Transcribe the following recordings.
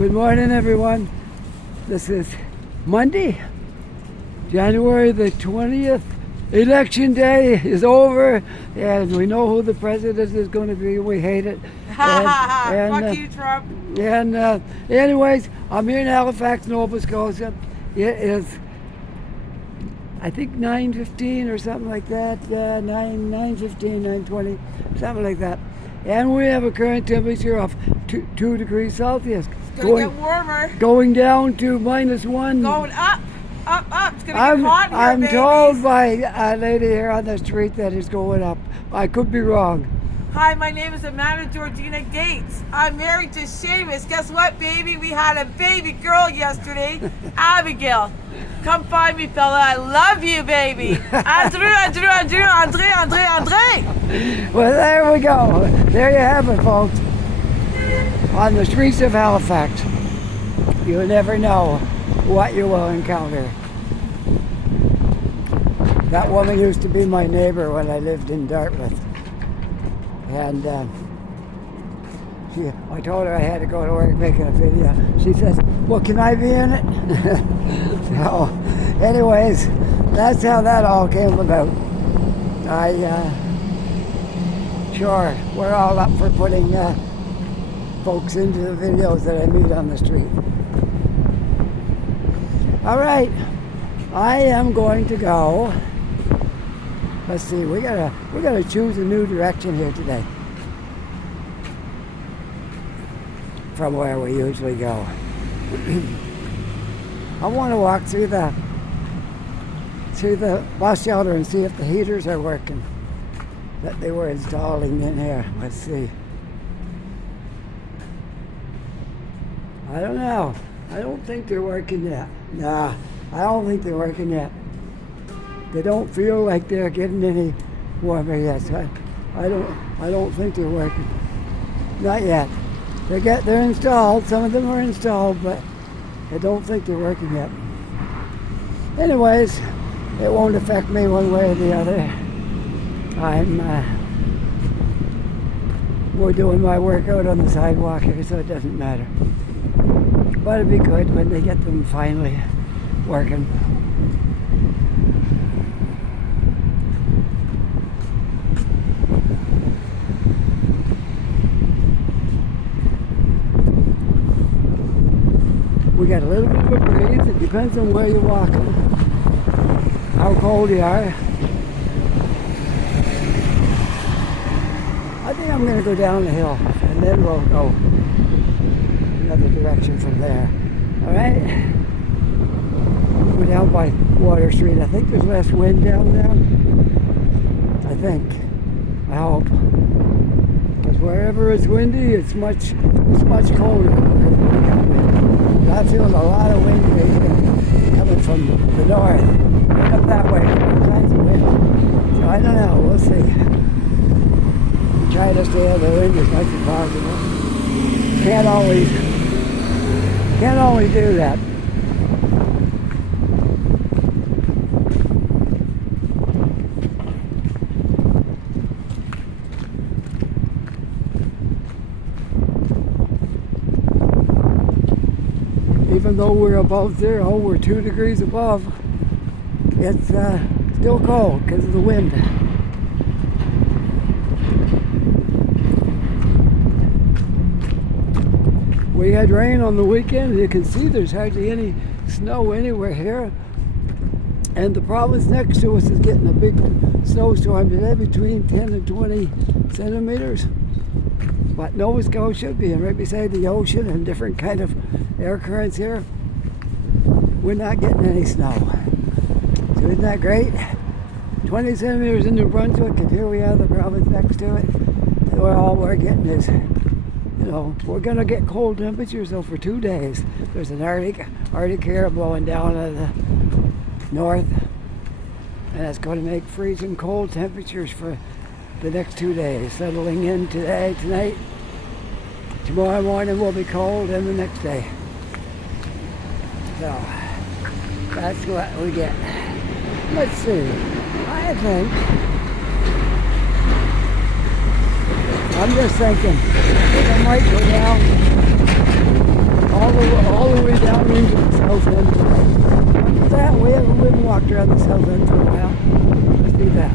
Good morning, everyone. This is Monday, January the 20th. Election day is over, and we know who the president is going to be. We hate it. Fuck you, Trump. And anyways, I'm here in Halifax, Nova Scotia. It is, I think, 9:15 or something like that. 9:15, 9:20, something like that. And we have a current temperature of 2 degrees Celsius. It's going to get warmer. Going down to -1. Going up. It's going to get hot here, I'm babies. told by a lady here on the street that it's going up. I could be wrong. Hi, my name is Amanda Georgina Gates. I'm married to Seamus. Guess what, baby? We had a baby girl yesterday, Abigail. Come find me, fella. I love you, baby. Andre. Well, there we go. There you have it, folks. On the streets of Halifax. You never know what you will encounter. That woman used to be my neighbor when I lived in Dartmouth. And I told her I had to go to work making a video. She says, well, can I be in it? So, anyways, that's how that all came about. Sure, we're all up for putting folks into the videos that I meet on the street. All right, I am going to go. Let's see, we gotta choose a new direction here today from where we usually go. I want to walk through the bus shelter and see if the heaters are working that they were installing in here. Let's see. I don't know. I don't think they're working yet. Nah, I don't think they're working yet. They don't feel like they're getting any warmer yet. So I don't think they're working. Not yet. They're installed. Some of them are installed, but I don't think they're working yet. Anyways, it won't affect me one way or the other. We're doing my workout on the sidewalk here, so it doesn't matter. But it'd be good when they get them finally working. We got a little bit of a breeze. It depends on where you're walking, how cold you are. I think I'm going to go down the hill, and then we'll go another direction from there. All right? We're down by Water Street. I think there's less wind down there. I think. I hope. Because wherever it's windy, it's much colder. I feel a lot of wind coming from the north, right up that way, all kinds of wind. So I don't know, we'll see. Try to stay out of the wind as much as possible. Can't always do that. Even though we're above zero, we're 2 degrees above, it's still cold because of the wind. We had rain on the weekend. You can see there's hardly any snow anywhere here. And the province next to us is getting a big snowstorm today, between 10 and 20 centimeters. But Nova Scotia, being right beside the ocean and different kind of air currents here, we're not getting any snow. So isn't that great? 20 centimeters in New Brunswick, and here we are, the province next to it. So all we're getting is, we're going to get cold temperatures though for 2 days. There's an Arctic air blowing down out of the north, and it's going to make freezing cold temperatures for the next 2 days, settling in today, tonight. Tomorrow morning will be cold, and the next day. So that's what we get. Let's see. I think I'm just thinking I might go down all the south end. Under that, we haven't walked around the south end for a while. Let's do that.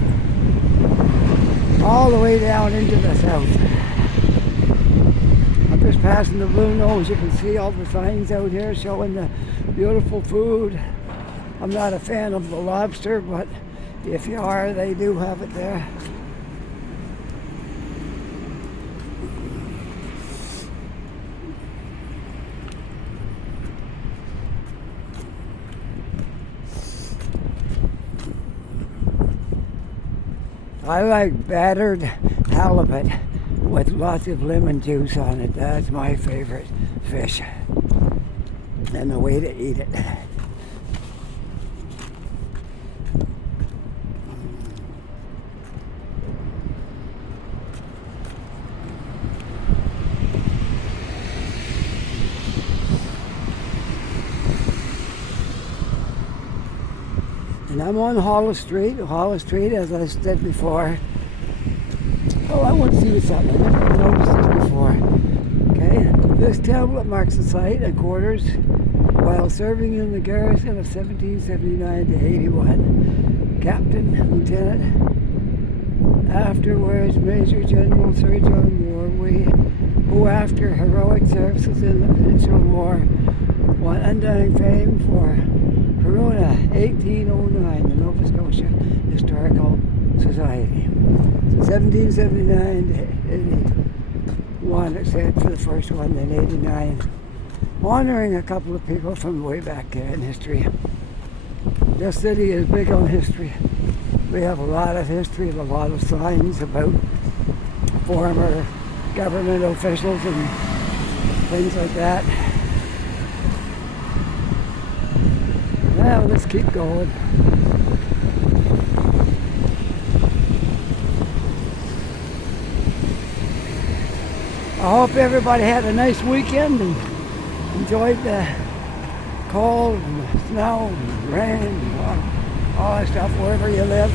All the way down into the south. I'm just passing the Blue Nose. You can see all the signs out here showing the beautiful food. I'm not a fan of the lobster, but if you are, they do have it there. I like battered halibut with lots of lemon juice on it. That's my favorite fish. And the way to eat it. And I'm on Hollis Street. Hollis Street, as I said before. Oh, I want to see you something. I never noticed this before. Okay, this tablet marks the site and quarters while serving in the garrison of 1779 to 81. Captain, Lieutenant, afterwards Major General Sir John Warwe, who after heroic services in the Peninsular War won undying fame for Corona 1809, the Nova Scotia Historical Society. So 1779 to 81, except for the first one, then 89. Honoring a couple of people from way back there in history. This city is big on history. We have a lot of history and a lot of signs about former government officials and things like that. Well, let's keep going. I hope everybody had a nice weekend and enjoyed the cold and the snow and rain and all that stuff wherever you live.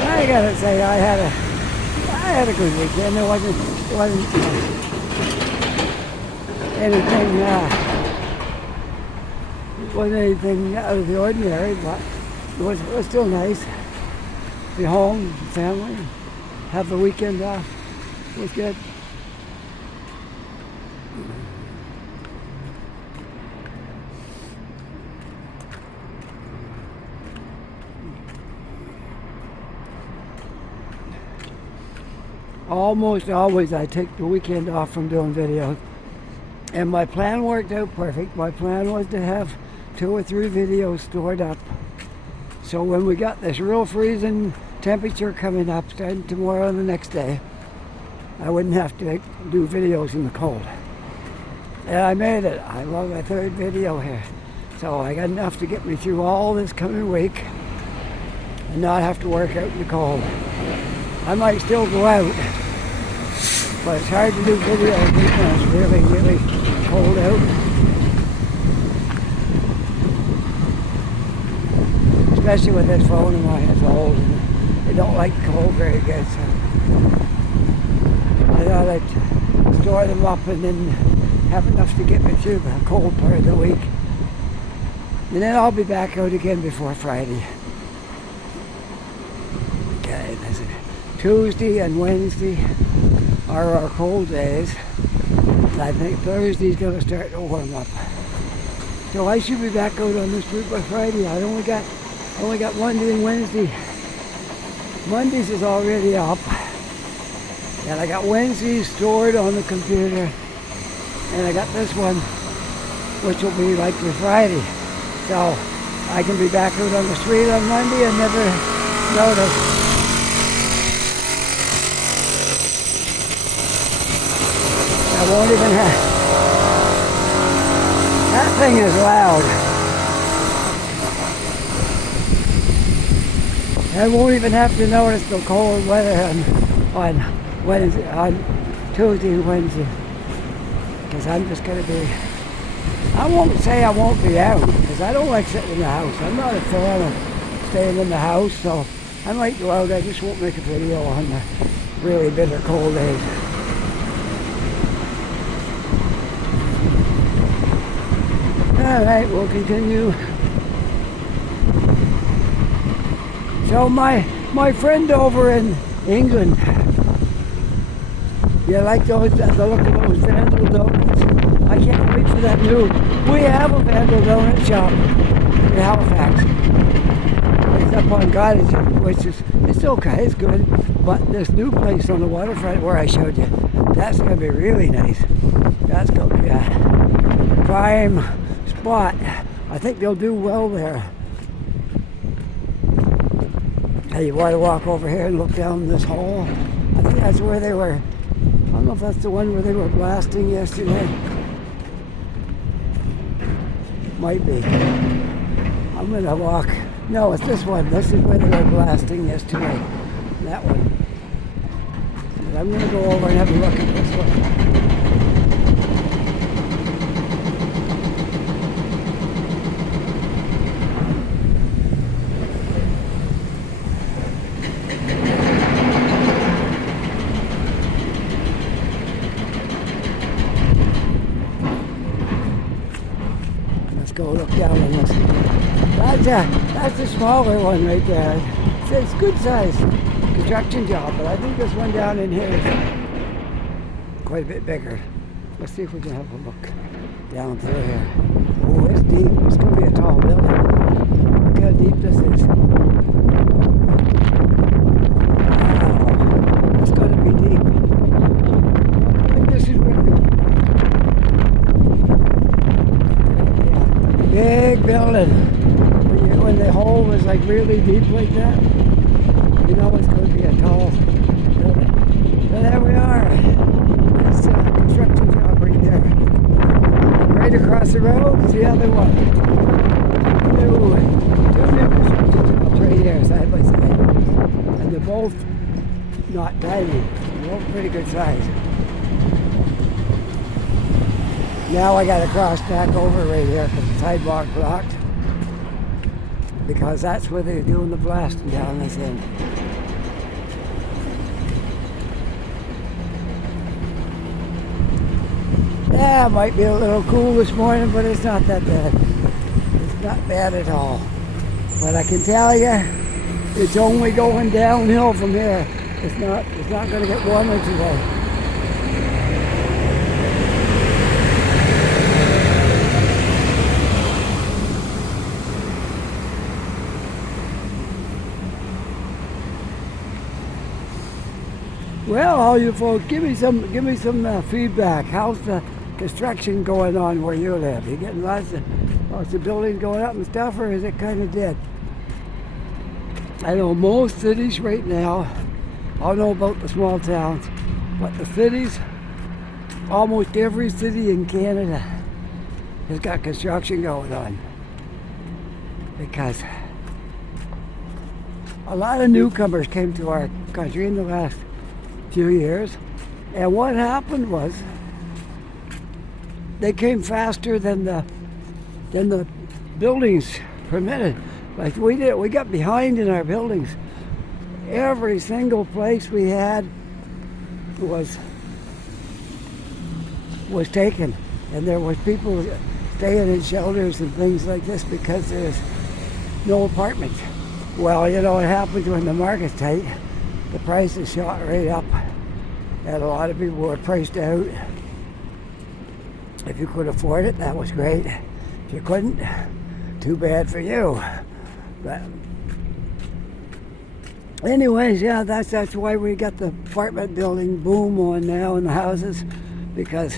I gotta say, I had a good weekend. It wasn't anything out of the ordinary, but it was still nice. Be home, with the family, have the weekend off. It was good. Almost always I take the weekend off from doing videos. And my plan worked out perfect. My plan was to have 2 or 3 videos stored up. So when we got this real freezing temperature coming up, starting tomorrow and the next day, I wouldn't have to do videos in the cold. And I made it. I'm on my 3rd video here. So I got enough to get me through all this coming week and not have to work out in the cold. I might still go out, but it's hard to do videos when it's really, really cold out. Especially with this phone of mine, it's old and they don't like the cold very good. So I thought I'd store them up and then have enough to get me through the cold part of the week. And then I'll be back out again before Friday. Okay, that's it. Tuesday and Wednesday are our cold days. And I think Thursday's going to start to warm up. So I should be back out on this route by Friday. I only got Monday and Wednesday. Monday's is already up. And I got Wednesday stored on the computer. And I got this one, which will be like for Friday. So I can be back out on the street on Monday and never notice. I won't even have... That thing is loud. I won't even have to notice the cold weather on Wednesday, on Tuesday and Wednesday. Because I'm just going to be... I won't say I won't be out, because I don't like sitting in the house. I'm not a fan of staying in the house, so I might go out. I just won't make a video on the really bitter cold days. All right, we'll continue. So my friend over in England, you like the look of those Vandal donuts? I can't wait for that new. We have a Vandal donut shop in Halifax. It's up on Cottage, which is, it's okay, it's good. But this new place on the waterfront where I showed you, that's going to be really nice. That's going to be a prime spot. I think they'll do well there. Hey, you want to walk over here and look down this hole? I think that's where they were. I don't know if that's the one where they were blasting yesterday. Might be. I'm going to walk. No, it's this one. This is where they were blasting yesterday. That one. But I'm going to go over and have a look at this one. Go look down on this. That's the smaller one right there. It's good size construction job, but I think this one down in here is quite a bit bigger. Let's see if we can have a look down through here. Oh, it's deep. It's going to be a tall building. Look how deep this is. Wow, it's going to be deep. I think this is where big building. When the hole was like really deep like that, you know it's going to be a tall building. So there we are. That's a construction job right there. And right across the road is the other one. Two new construction jobs right here, side by side. And they're both not tiny. They're both pretty good size. Now I got to cross back over right here because the sidewalk blocked, because that's where they're doing the blasting down this end. Yeah, it might be a little cool this morning, but it's not that bad. It's not bad at all. But I can tell you, it's only going downhill from here. It's not going to get warmer today. Well, all you folks, give me some feedback. How's the construction going on where you live? You getting lots of buildings going up and stuff, or is it kind of dead? I know most cities right now. I don't know about the small towns, but the cities, almost every city in Canada has got construction going on, because a lot of newcomers came to our country in the last few years, and what happened was they came faster than the buildings permitted. Like we got behind in our buildings. Every single place we had was taken, and there was people staying in shelters and things like this because there's no apartments. Well, you know what happens when the market's tight? The prices shot right up, and a lot of people were priced out. If you could afford it, that was great. If you couldn't, too bad for you. But anyways, yeah, that's why we got the apartment building boom on now in the houses, because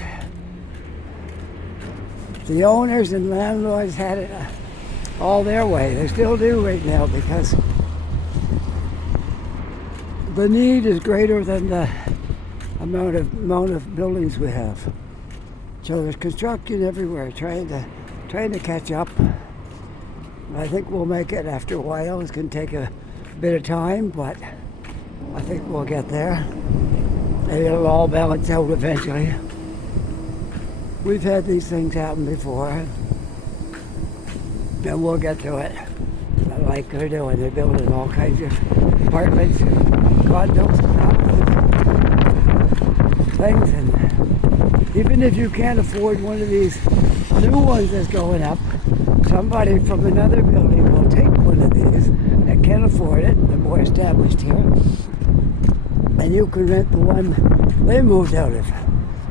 the owners and landlords had it all their way. They still do right now, because the need is greater than the amount of buildings we have. So there's construction everywhere, trying to catch up. I think we'll make it after a while. It's going to take a bit of time, but I think we'll get there. And it'll all balance out eventually. We've had these things happen before, and we'll get to it. like they're doing. They're building all kinds of apartments, condos, and things. And even if you can't afford one of these new ones that's going up, somebody from another building will take one of these that can afford it. They're more established here. And you can rent the one they moved out of.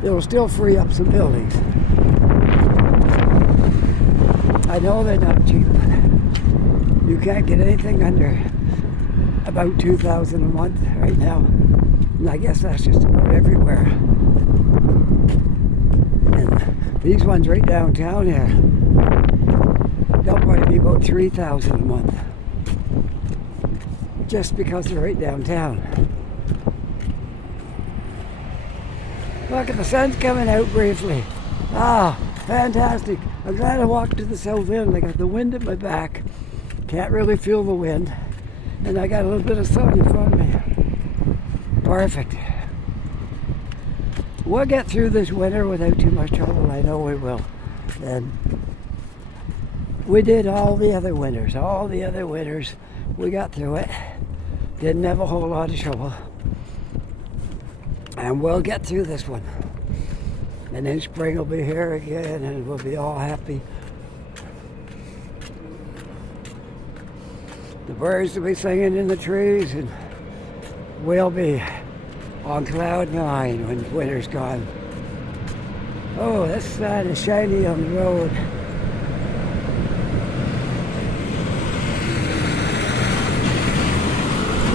It'll still free up some buildings. I know they're not cheap. You can't get anything under about $2,000 a month right now. And I guess that's just about everywhere. And these ones right downtown here, they'll probably be about $3,000 a month. Just because they're right downtown. Look, the sun's coming out briefly. Ah, fantastic. I'm glad I walked to the south end. I got the wind at my back. Can't really feel the wind. And I got a little bit of sun in front of me. Perfect. We'll get through this winter without too much trouble. I know we will. And we did all the other winters. We got through it. Didn't have a whole lot of trouble. And we'll get through this one. And then spring will be here again and we'll be all happy. The birds will be singing in the trees and we'll be on cloud 9 when winter's gone. Oh, that sun is shiny on the road.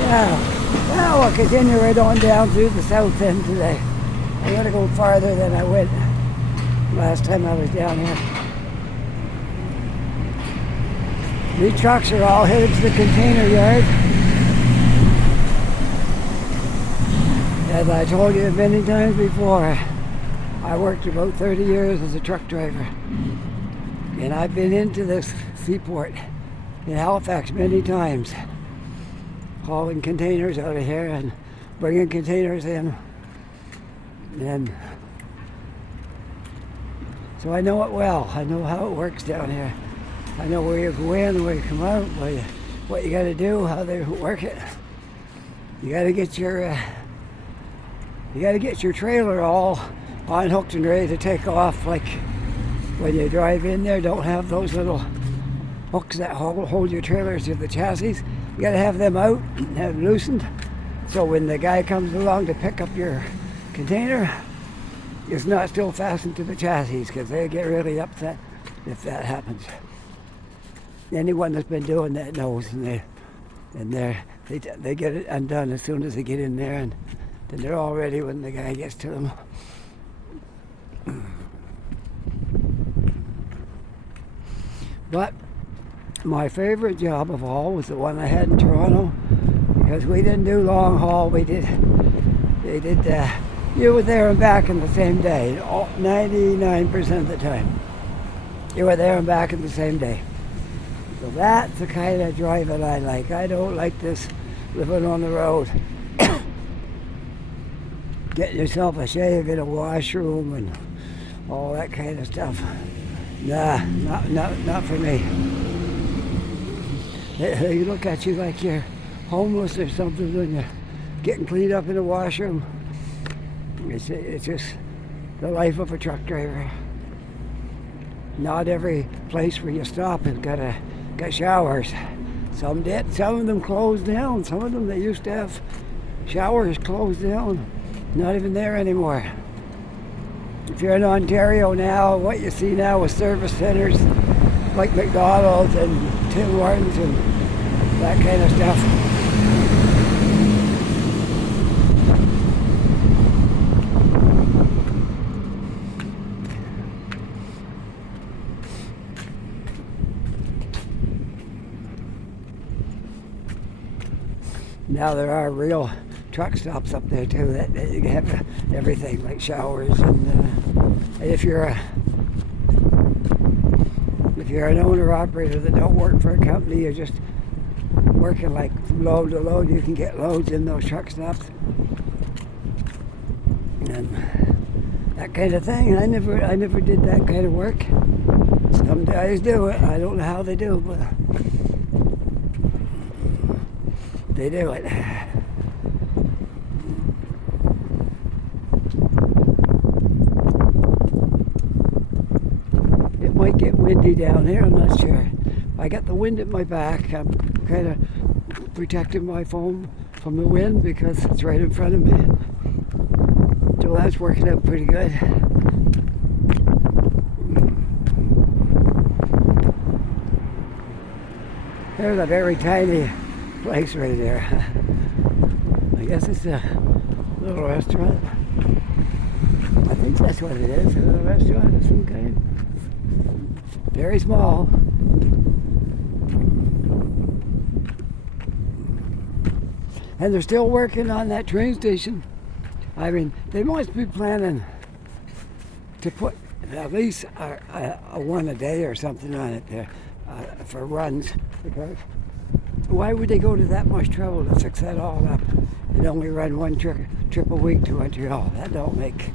Yeah. Now we'll continue right on down through the south end today. I'm going to go farther than I went last time I was down here. These trucks are all headed to the container yard. As I told you many times before, I worked about 30 years as a truck driver. And I've been into this seaport in Halifax many times, hauling containers out of here and bringing containers in. And so I know it well. I know how it works down here. I know where you go in, where you come out, what you got to do, how they work it. You got to get your trailer all unhooked and ready to take off. Like when you drive in there, don't have those little hooks that hold your trailers to the chassis. You got to have them out and have them loosened. So when the guy comes along to pick up your container, it's not still fastened to the chassis because they get really upset if that happens. Anyone that's been doing that knows, and they get it undone as soon as they get in there, and then they're all ready when the guy gets to them. But my favorite job of all was the one I had in Toronto, because we didn't do long haul. You were there and back in the same day, 99% of the time. You were there and back in the same day. So that's the kind of driving I like. I don't like this living on the road. Getting yourself a shave in a washroom and all that kind of stuff. Nah, not for me. They look at you like you're homeless or something when you're getting cleaned up in a washroom. It's just the life of a truck driver. Not every place where you stop has got showers. Some did. Some of them closed down. Some of them, they used to have showers closed down. Not even there anymore. If you're in Ontario now, what you see now is service centers like McDonald's and Tim Hortons and that kind of stuff. Now there are real truck stops up there too that you have everything like showers, and if you're an owner operator that don't work for a company, you're just working like from load to load, you can get loads in those truck stops and that kind of thing. I never did that kind of work. Some guys do it. I don't know how they do, but they do it. It might get windy down here, I'm not sure. I got the wind at my back. I'm kind of protecting my phone from the wind because it's right in front of me. So that's working out pretty good. There's a very tiny place right there. I guess it's a little restaurant. I think that's what it is, a little restaurant of some kind. Very small. And they're still working on that train station. I mean, they must be planning to put at least a one a day or something on it there for runs. Because why would they go to that much trouble to fix that all up and only run one trip a week to Montreal? That don't make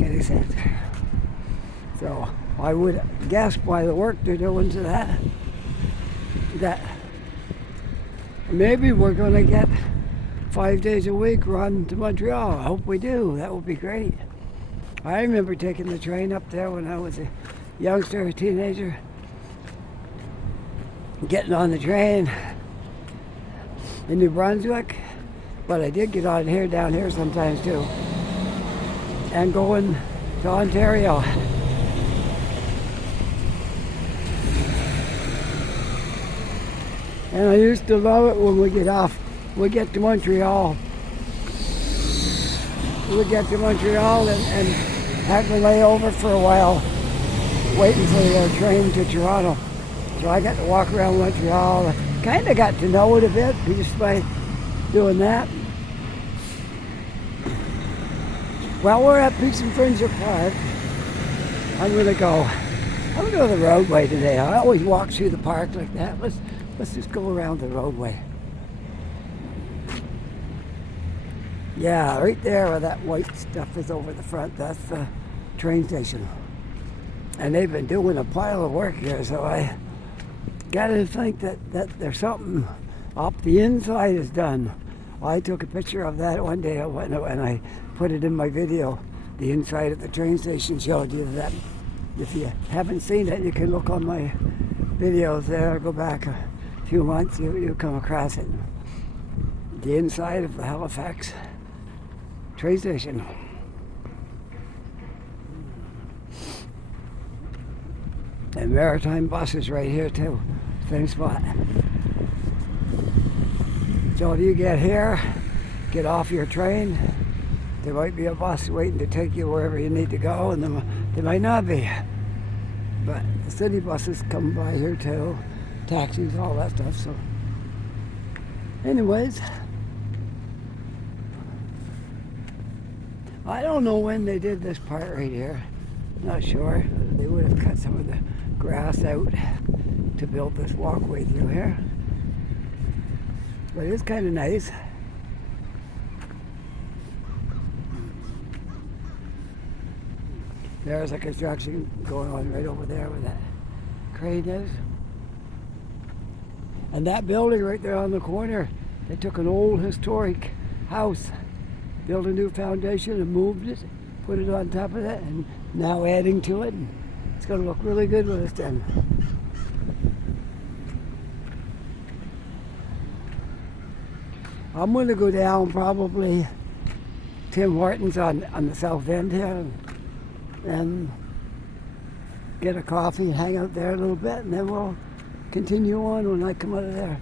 any sense. So I would guess by the work they're doing to that maybe we're going to get 5 days a week run to Montreal. I hope we do. That would be great. I remember taking the train up there when I was a youngster, a teenager. Getting on the train in New Brunswick. But I did get on here, down here sometimes too. And going to Ontario. And I used to love it when we get to Montreal. We'd get to Montreal and have to lay over for a while, waiting for the train to Toronto. So I got to walk around Montreal. Kind of got to know it a bit just by doing that. Well, we're at Peace and Friendship Park. I'm gonna go the roadway today. I always walk through the park like that. Let's just go around the roadway. Yeah, right there where that white stuff is over the front, that's the train station. And they've been doing a pile of work here, so I gotta think that there's something up the inside is done. I took a picture of that one day and I put it in my video. The inside of the train station showed you that. If you haven't seen it, you can look on my videos there, go back a few months, you'll come across it. The inside of the Halifax train station. And Maritime buses right here too, same spot. So if you get here, get off your train, there might be a bus waiting to take you wherever you need to go, and there might not be. But the city buses come by here too, taxis, all that stuff. So anyways, I don't know when they did this part right here. Not sure. They would have cut some of the grass out to build this walkway through here. But it's kind of nice. There's a construction going on right over there where that crane is. And that building right there on the corner, they took an old historic house, built a new foundation and moved it, put it on top of that, and now adding to it. And it's going to look really good when it's done. I'm going to go down probably Tim Horton's on the south end here and get a coffee and hang out there a little bit, and then we'll continue on when I come out of there.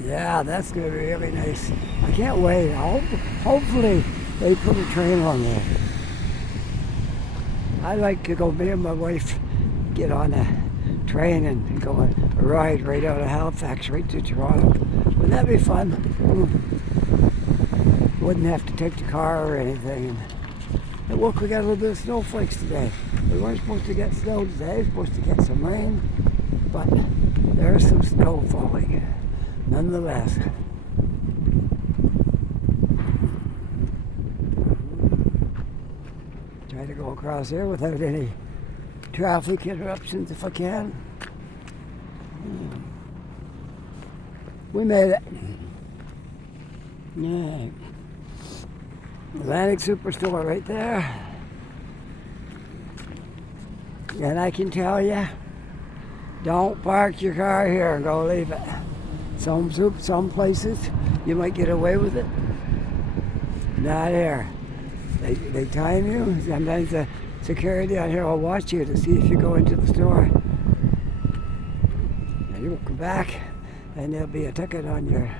Yeah, that's going to be really nice. I can't wait. Hopefully they put a train on there. I'd like to go, me and my wife, get on a train and go a ride right out of Halifax right to Toronto. Wouldn't that be fun? Wouldn't have to take the car or anything. And look, we got a little bit of snowflakes today. We weren't supposed to get snow today. We were supposed to get some rain, but there's some snow falling nonetheless. Try to go across here without any traffic interruptions if I can. We made it. Yeah. Atlantic Superstore right there. And I can tell you, don't park your car here and go leave it. Some places you might get away with it. Not here. They time you. Sometimes the security on here will watch you to see if you go into the store. And you'll come back and there'll be a ticket on your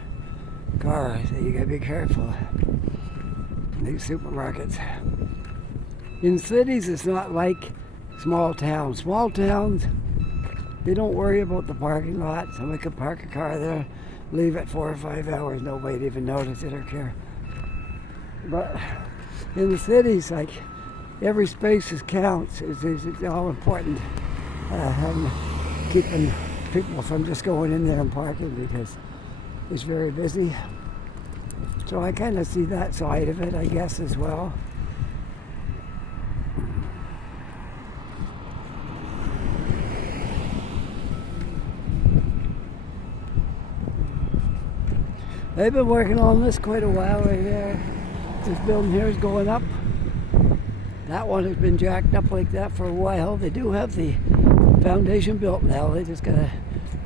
car. So you gotta be careful. These supermarkets. In cities, it's not like small towns. Small towns, they don't worry about the parking lot. Somebody could park a car there, leave it 4 or 5 hours, nobody'd even notice it or care. But in the cities, like every space counts. It's all important. Keeping people from just going in there and parking because it's very busy. So I kind of see that side of it, I guess, as well. They've been working on this quite a while right there. This building here is going up. That one has been jacked up like that for a while. They do have the foundation built now. They just gotta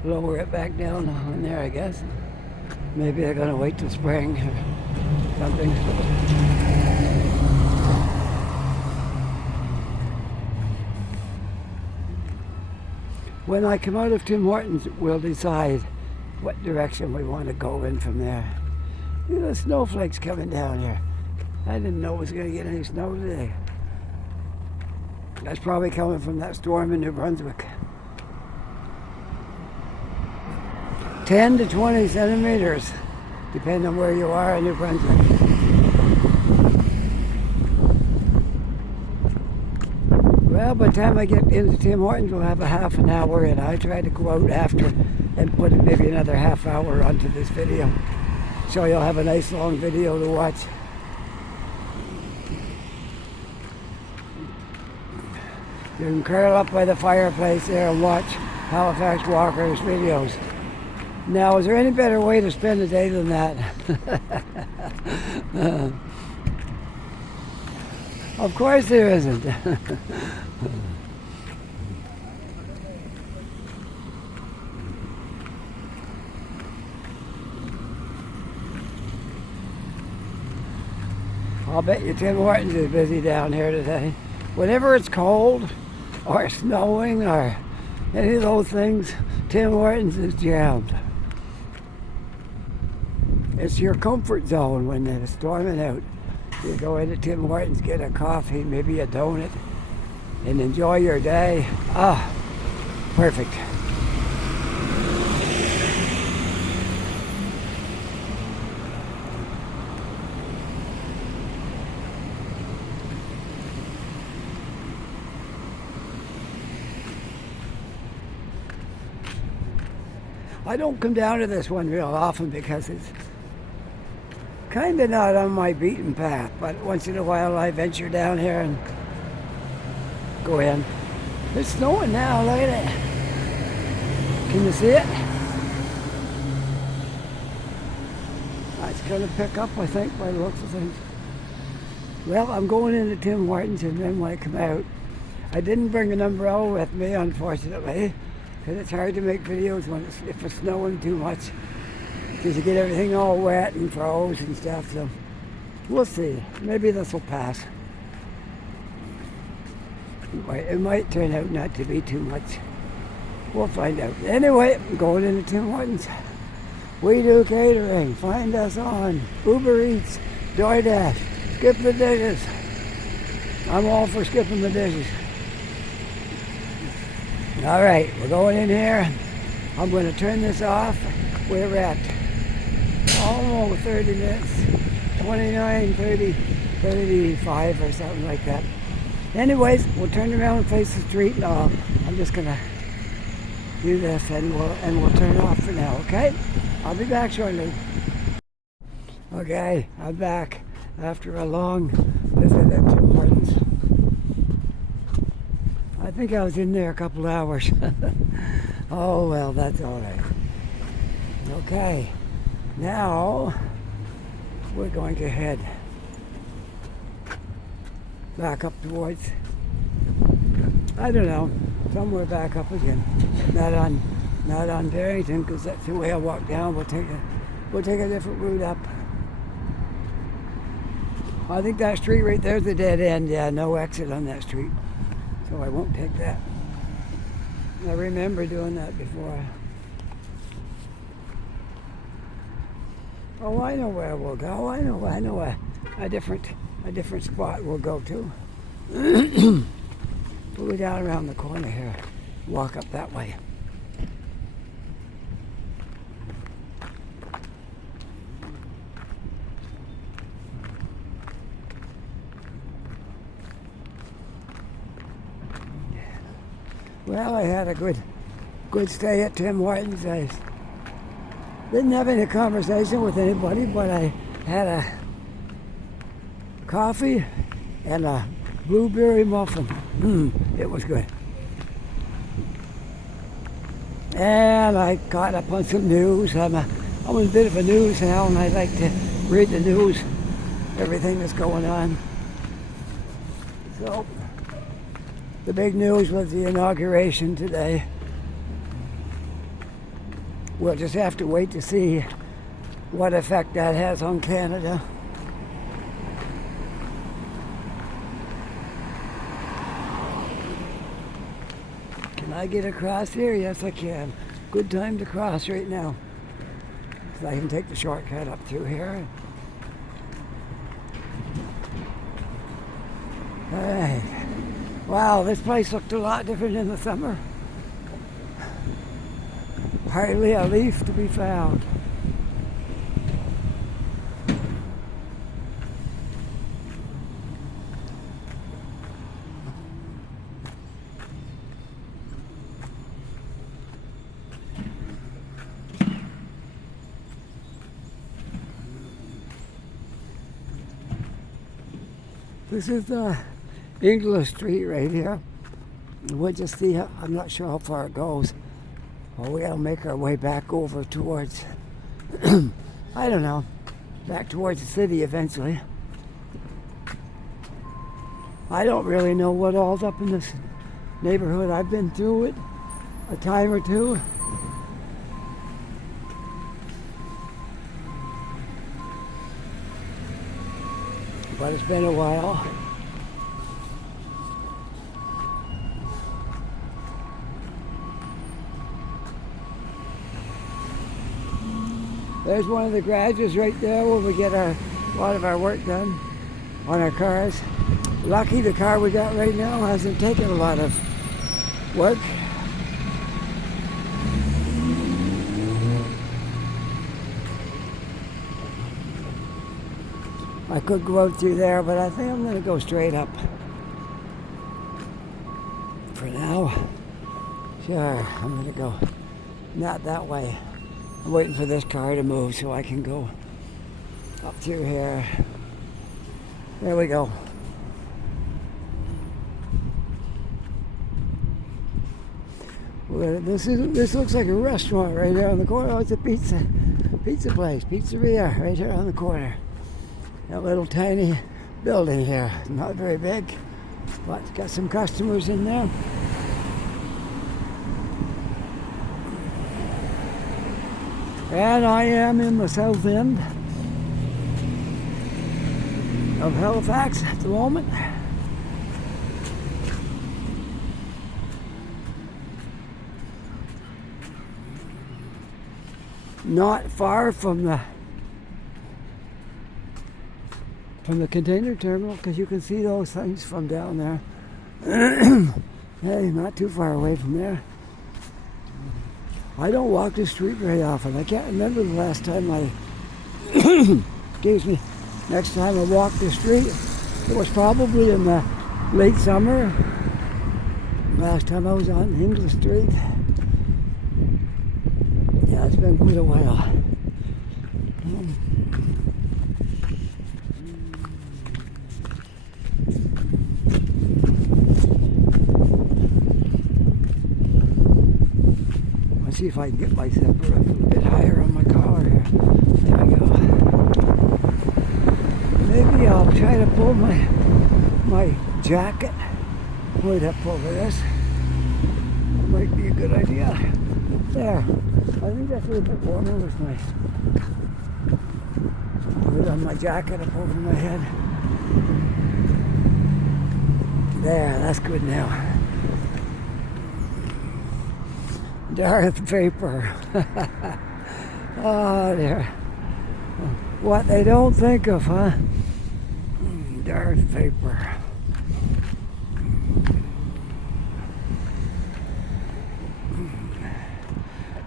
lower it back down on there, I guess. Maybe they're gonna wait till spring or something. When I come out of Tim Hortons, we'll decide what direction we want to go in from there. Look at the snowflakes coming down here. I didn't know it was going to get any snow today. That's probably coming from that storm in New Brunswick. 10 to 20 centimeters, depending on where you are in New Brunswick. Well, by the time I get into Tim Hortons, we'll have a half an hour, and I try to go out after and put maybe another half hour onto this video. So you'll have a nice long video to watch. You can curl up by the fireplace there and watch Halifax Walker's videos. Now, is there any better way to spend a day than that? Of course there isn't. I'll bet you Tim Hortons is busy down here today. Whenever it's cold or snowing or any of those things, Tim Hortons is jammed. It's your comfort zone when it's storming out. You go into Tim Hortons, get a coffee, maybe a donut, and enjoy your day. Ah, perfect. I don't come down to this one real often because it's kind of not on my beaten path, but once in a while I venture down here and go in. It's snowing now, look at it. Can you see it? It's going to pick up, I think, by the looks of things. Well, I'm going into Tim Hortons, and then when I come out, I didn't bring an umbrella with me, unfortunately, because it's hard to make videos when if it's snowing too much, because you get everything all wet and froze and stuff. So we'll see. Maybe this will pass. It might turn out not to be too much. We'll find out. Anyway, I'm going into Tim Hortons. We do catering. Find us on Uber Eats, DoorDash, Skip the Dishes. I'm all for skipping the dishes. All right, we're going in here. I'm going to turn this off. We're at almost 30 minutes, 29, 30, 35 or something like that. Anyways, we'll turn around and face the street. And I'm just going to do this and we'll turn off for now, okay? I'll be back shortly. Okay, I'm back after a long visit at Tim Hortons. I think I was in there a couple hours. Oh, well, that's all right. Okay, now we're going to head back up towards, I don't know, somewhere back up again. Not on Barrington, because that's the way I walk down. We'll take a different route up. I think that street right there's the dead end. Yeah, no exit on that street, so I won't take that. I remember doing that before. Oh, I know where we'll go. I know a different spot we'll go to. We'll go down around the corner here. Walk up that way. Well, I had a good stay at Tim Horton's. I didn't have any conversation with anybody, but I had a coffee and a blueberry muffin. It was good. And I caught up on some news. I'm a bit of a news hound, and I like to read the news, everything that's going on. So, the big news was the inauguration today. We'll just have to wait to see what effect that has on Canada. Can I get across here? Yes, I can. Good time to cross right now. So I can take the shortcut up through here. All right. Wow, this place looked a lot different in the summer. Hardly a leaf to be found. This is the English Street right here. We'll just see, I'm not sure how far it goes. Well, we gotta make our way back over towards, I don't know, back towards the city eventually. I don't really know what all's up in this neighborhood. I've been through it a time or two. But it's been a while. There's one of the garages right there where we get a lot of our work done on our cars. Lucky the car we got right now hasn't taken a lot of work. I could go out through there, but I think I'm going to go straight up for now. Sure, I'm going to go not that way. I'm waiting for this car to move so I can go up through here. There we go. Well, this looks like a restaurant right there on the corner. Oh, it's a pizza place, pizzeria right here on the corner. That little tiny building here, not very big, but it's got some customers in there. And I am in the south end of Halifax at the moment. Not far from the container terminal, because you can see those things from down there. Hey, not too far away from there. I don't walk the street very often. I can't remember the last time excuse me, next time I walked the street. It was probably in the late summer. Last time I was on English Street. Yeah, it's been quite a while. See if I can get my zipper a little bit higher on my car here. There we go. Maybe I'll try to pull my jacket right up over this. Might be a good idea. There. I think that's a little bit warmer with my put on my jacket up over my head. There, that's good now. Darth Vapor. Oh, there. What they don't think of, huh? Darth Vapor.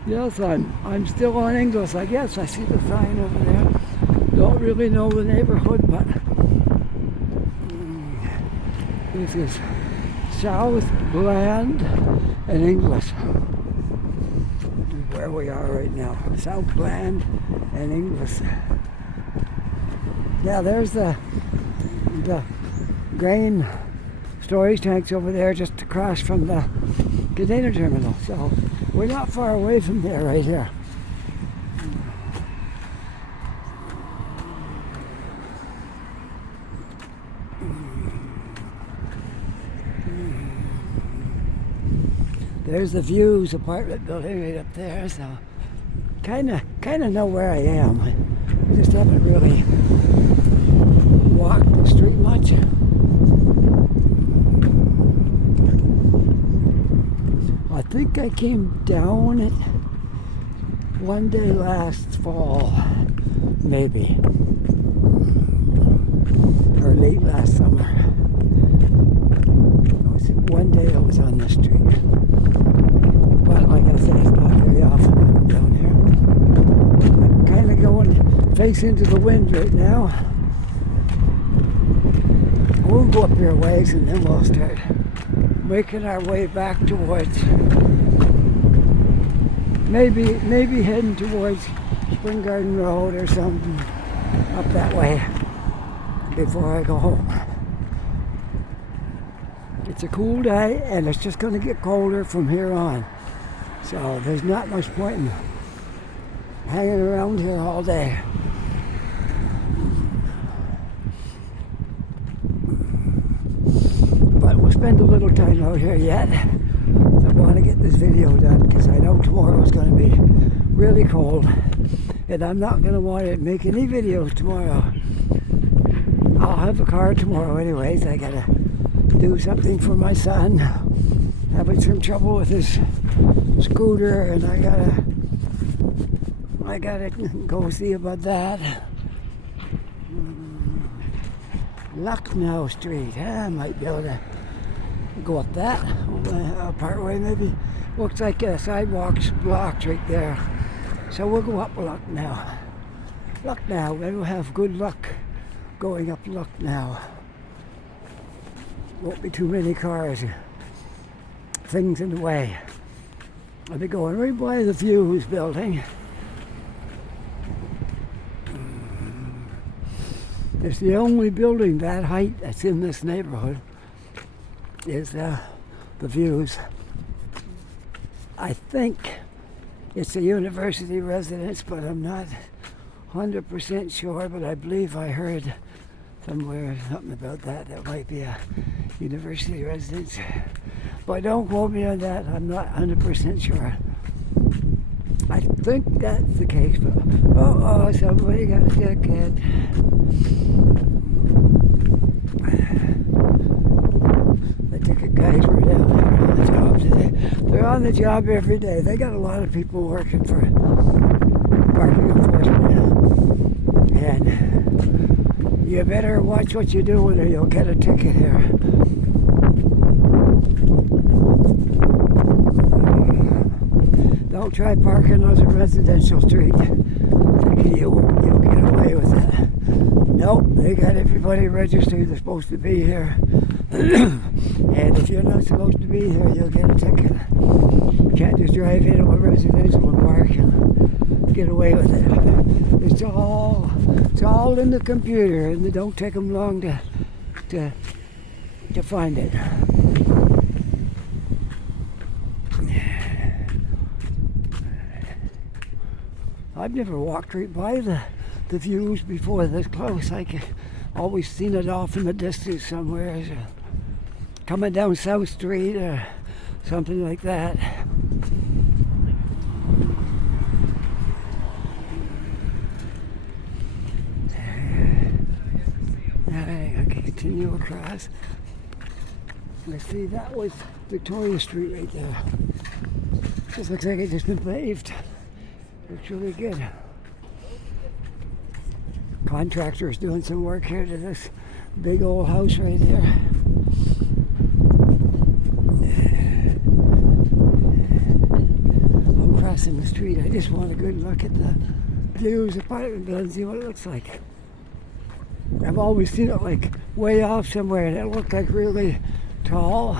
Yes, I'm still on Inglis, I guess. I see the sign over there. Don't really know the neighborhood, but this is South Bland and Inglis. Where we are right now. South Bland and Inglis. Yeah, there's the grain storage tanks over there just across from the container terminal. So we're not far away from there right here. There's the Views apartment building right up there, so kind of know where I am. I just haven't really walked the street much. I think I came down it one day last fall, maybe, or late last summer. One day I was on the street. But like I say, it's not very often I'm down here. I'm kind of going face into the wind right now. We'll go up here a ways and then we'll start making our way back towards, maybe heading towards Spring Garden Road or something up that way before I go home. It's a cool day and it's just going to get colder from here on. So there's not much point in hanging around here all day. But we'll spend a little time out here yet. So I want to get this video done because I know tomorrow is going to be really cold. And I'm not going to want to make any videos tomorrow. I'll have a car tomorrow anyways. I got to do something for my son. Having some trouble with his scooter, and I gotta go see about that. Lucknow Street. I might be able to go up that part way maybe. Looks like a sidewalk's blocked right there. So we'll go up Lucknow. Lucknow, we'll have good luck going up Lucknow. Won't be too many cars, things in the way. I'll be going right by the Views building. It's the only building that height that's in this neighborhood is the Views. I think it's a university residence, but I'm not 100% sure, but I believe I heard somewhere something about that. That might be a university residence. But don't quote me on that. I'm not 100% sure. I think that's the case. But oh, somebody got a dickhead. The ticket guys were down there on the job today. They're on the job every day. They got a lot of people working for parking enforcement. And you better watch what you're doing or you'll get a ticket here. Don't try parking on a residential street. Thinking you'll get away with it. Nope, they got everybody registered. They're supposed to be here. And if you're not supposed to be here, you'll get a ticket. You can't just drive into a residential and park and get away with it. It's all in the computer, and it don't take them long to find it. I've never walked right by the views before this close. I could always seen it off in the distance somewhere, so coming down South Street or something like that. I can continue across. I see that was Victoria Street right there. Just looks like it just been paved. Looks really good. Contractor's doing some work here to this big old house right there. I'm crossing the street. I just want a good look at the views, apartment building, see what it looks like. I've always seen it like way off somewhere, and it looked like really tall.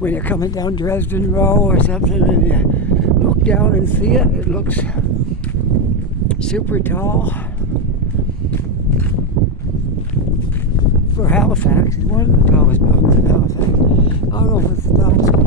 When you're coming down Dresden Row or something and you look down and see it, it looks super tall. For Halifax, it's one of the tallest buildings in Halifax. I don't know if it's the tallest one.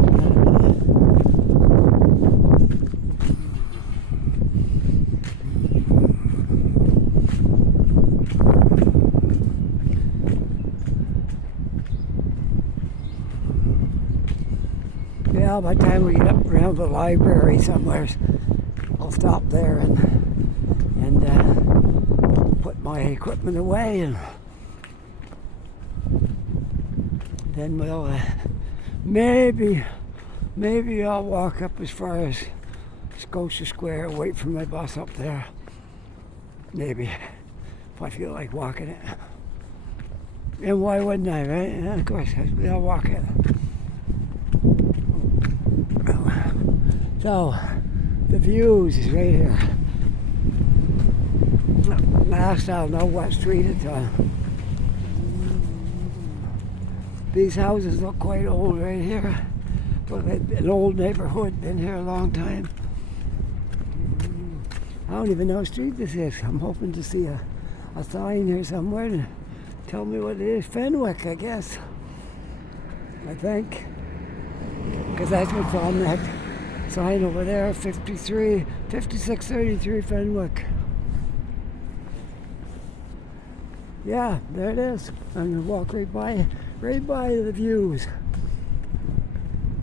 Yeah, by the time we get up around the library somewhere, I'll stop there and put my equipment away, and then we'll maybe I'll walk up as far as Scotia Square, wait for my bus up there. Maybe, if I feel like walking it. And why wouldn't I, right? Yeah, of course, I'll walk it. So, the views is right here. Last I'll know what street it's on. These houses look quite old right here. Look like an old neighborhood, been here a long time. I don't even know what street this is. I'm hoping to see a sign here somewhere to tell me what it is. Fenwick, I guess. I think. Because that's what's on that sign over there, 5633 Fenwick. Yeah, there it is. I'm gonna walk right by the views.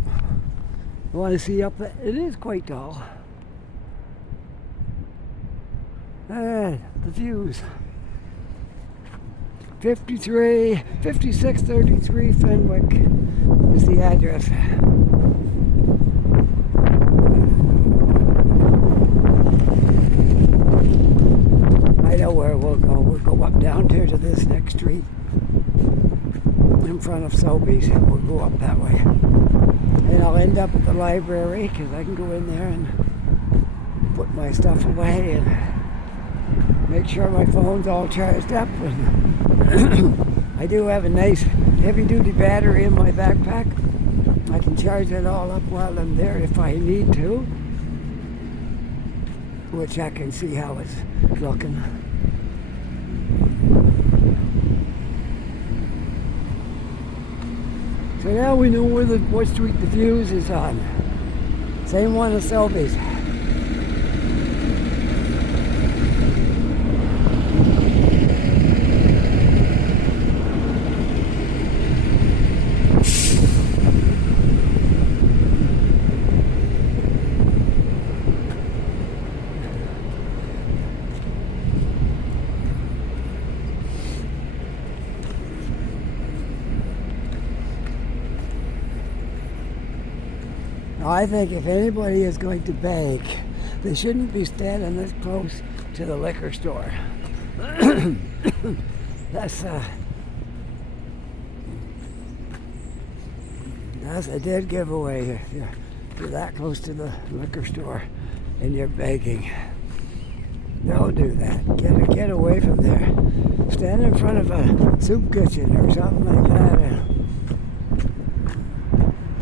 I want to see up there. It is quite tall. The views. 5633 Fenwick is the address. I know where we'll go. We'll go up down here to this next street in front of Sobeys, and we'll go up that way. And I'll end up at the library because I can go in there and put my stuff away and make sure my phone's all charged up. And I do have a nice heavy-duty battery in my backpack. I can charge it all up while I'm there if I need to, which I can see how it's looking. So now we know what street the Views is on. Same one as Selby's. I think if anybody is going to bake, they shouldn't be standing this close to the liquor store. That's a dead giveaway if you're that close to the liquor store and you're baking. Don't do that. Get away from there. Stand in front of a soup kitchen or something like that.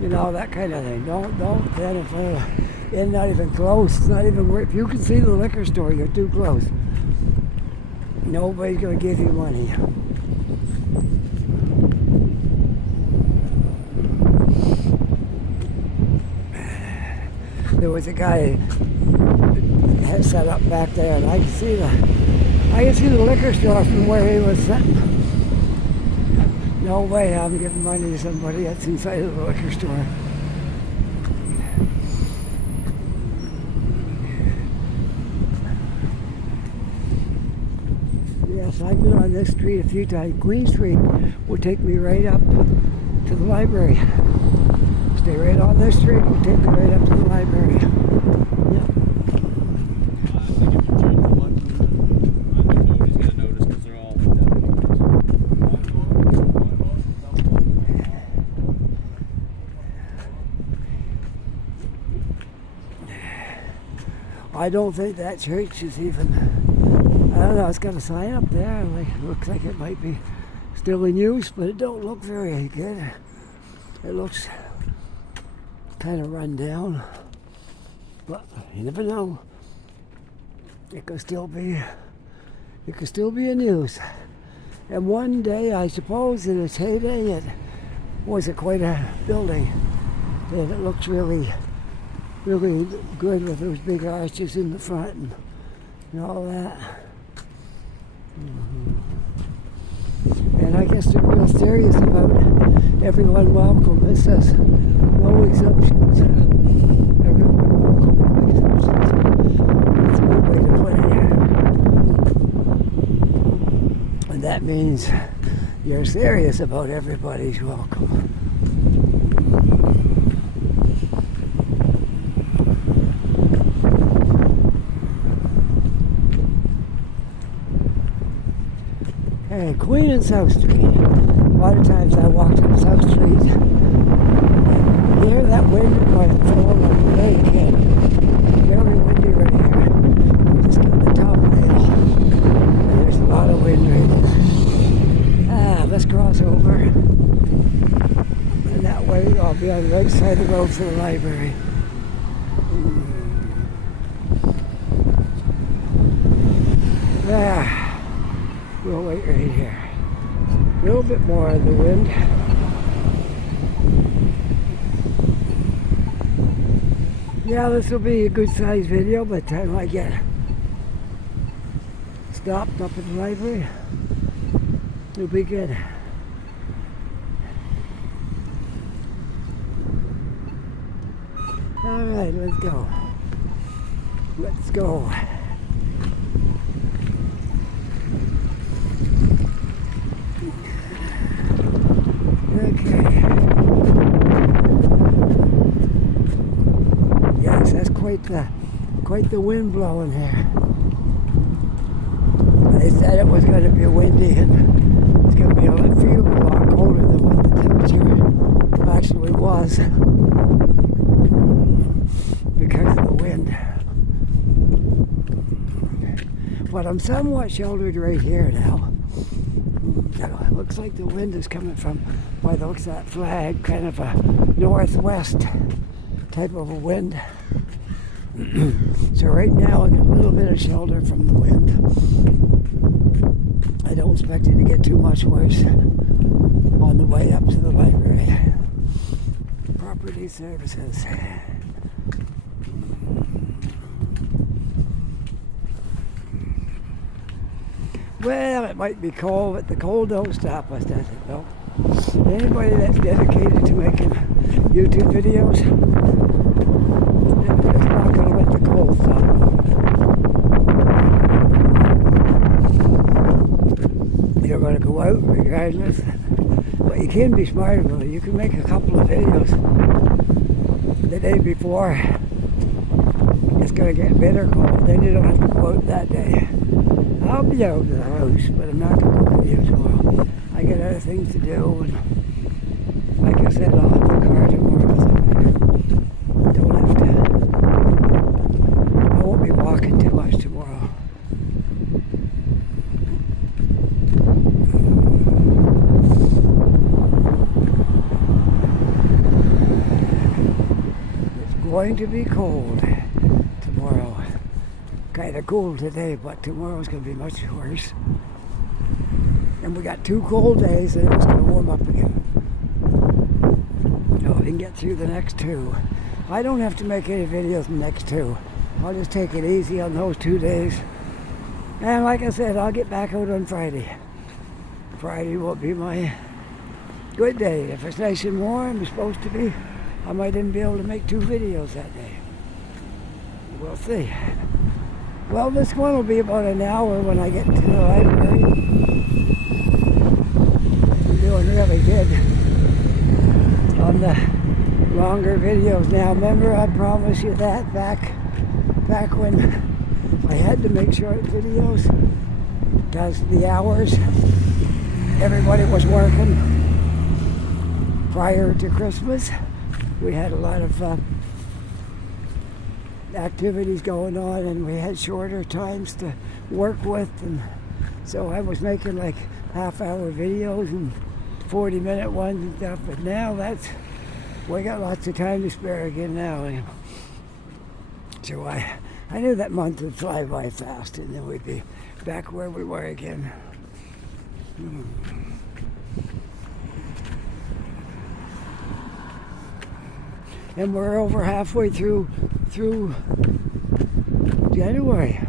You know, that kind of thing. Don't stand in front of and not even close. It's not even worth. If you can see the liquor store, you're too close. Nobody's going to give you money. There was a guy had set up back there, and I can see the liquor store from where he was sitting. No way I'm giving money to somebody that's inside of the liquor store. Yes, I've been on this street a few times. Queen Street would take me right up to the library. Stay right on this street, would take me right up to the library. Yep. I don't think that church is even, I don't know, it's got a sign up there, like, looks like it might be still in use, but it don't look very good. It looks kind of run down, but you never know. It could still be in use. And one day, I suppose, in its heyday, it was quite a building, and it looks really good with those big arches in the front and all that. And I guess they're real serious about everyone welcome. It says no exceptions. Everyone welcome, no exceptions. That's a good way to put it. And that means you're serious about everybody's welcome. Hey, Queen and South Street. A lot of times I walked up South Street and hear that wind going to throw on the lake and very windy right here. We just got the top of the hill and there's a lot of wind right there. Let's cross over. And that way I'll be on the right side of the road for the library. We'll wait right here. A little bit more of the wind. Yeah, this will be a good sized video by the time I get stopped up at the library. It'll be good. Alright, let's go. Let's go. Okay. Yes, that's quite the wind blowing here. They said it was going to be windy and it's going to be feel a lot colder than what the temperature actually was because of the wind. But I'm somewhat sheltered right here now. It looks like the wind is coming from, by the looks of that flag, kind of a northwest type of a wind. So right now I got a little bit of shelter from the wind. I don't expect it to get too much worse on the way up to the library. Property services. Well, it might be cold, but the cold don't stop us, does it? No. Anybody that's dedicated to making YouTube videos, it's not going to let the cold stop them. You're going to go out regardless. But you can be smart about it. You can make a couple of videos the day before. It's going to get bitter cold. Then you don't have to go out that day. I'll be out of the house, but I'm not going to go with you tomorrow. I got other things to do, and like I said, I'll have the car tomorrow, so I don't have to. I won't be walking too much tomorrow. It's going to be cold tomorrow. Kind of cool today, but tomorrow's going to be much worse. And we got 2 cold days, and it's going to warm up again. So we can get through the next 2. I don't have to make any videos in the next 2. I'll just take it easy on those 2 days. And like I said, I'll get back out on Friday. Friday will be my good day. If it's nice and warm, it's supposed to be, I might even be able to make 2 videos that day. We'll see. Well, this one will be about an hour when I get to the library. I'm doing really good on the longer videos now. Remember, I promised you that back when I had to make short videos because the hours everybody was working prior to Christmas. We had a lot of activities going on, and we had shorter times to work with, and so I was making like half-hour videos and 40-minute ones and stuff. But now we got lots of time to spare again now. And so I knew that month would fly by fast, and then we'd be back where we were again. And we're over halfway through January.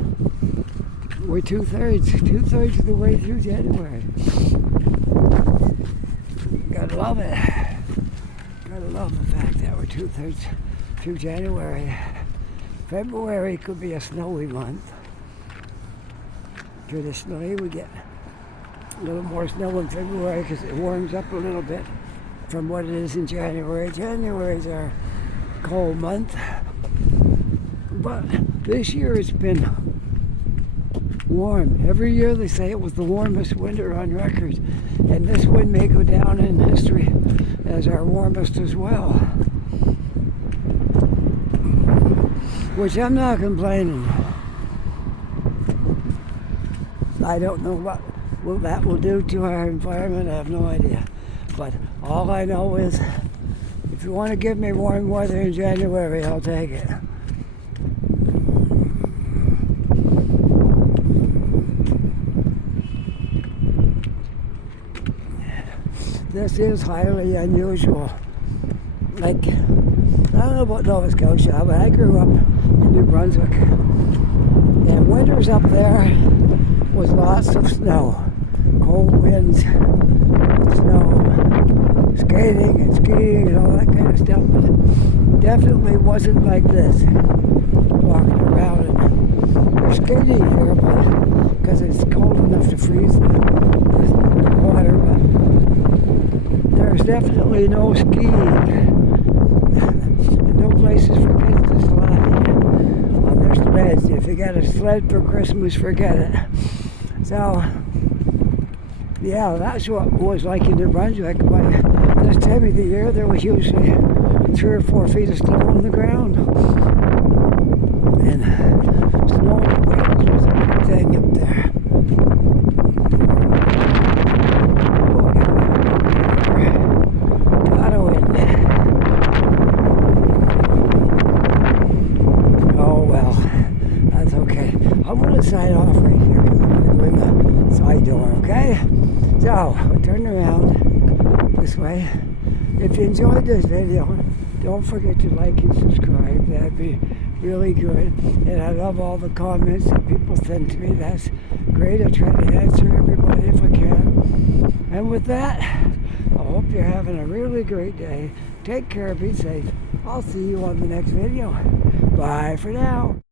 We're two-thirds of the way through January. Gotta love it. Gotta love the fact that we're 2/3 through January. February could be a snowy month. Traditionally, we get a little more snow in February because it warms up a little bit from what it is in January. January is our cold month. But this year it's been warm. Every year they say it was the warmest winter on record. And this one may go down in history as our warmest as well. Which I'm not complaining. I don't know what that will do to our environment. I have no idea. But all I know is if you want to give me warm weather in January, I'll take it. This is highly unusual. Like, I don't know about Nova Scotia, but I grew up in New Brunswick. And winters up there was lots of snow. Cold winds, snow, skating and skiing and all that kind of stuff. But it definitely wasn't like this. Walking around and we're skating here, but because it's cold enough to freeze the water, but there's definitely no skiing and no places for kids to slide on their sleds. If you got a sled for Christmas, forget it. So, yeah, that's what it was like in New Brunswick. But this time of the year, there was usually 3 or 4 feet of snow on the ground. And snow was a big thing up there. Sign off right here because I'm going to go in the side door, okay? So, we'll turn around this way. If you enjoyed this video, don't forget to like and subscribe. That'd be really good. And I love all the comments that people send to me. That's great. I try to answer everybody if I can. And with that, I hope you're having a really great day. Take care. Be safe. I'll see you on the next video. Bye for now.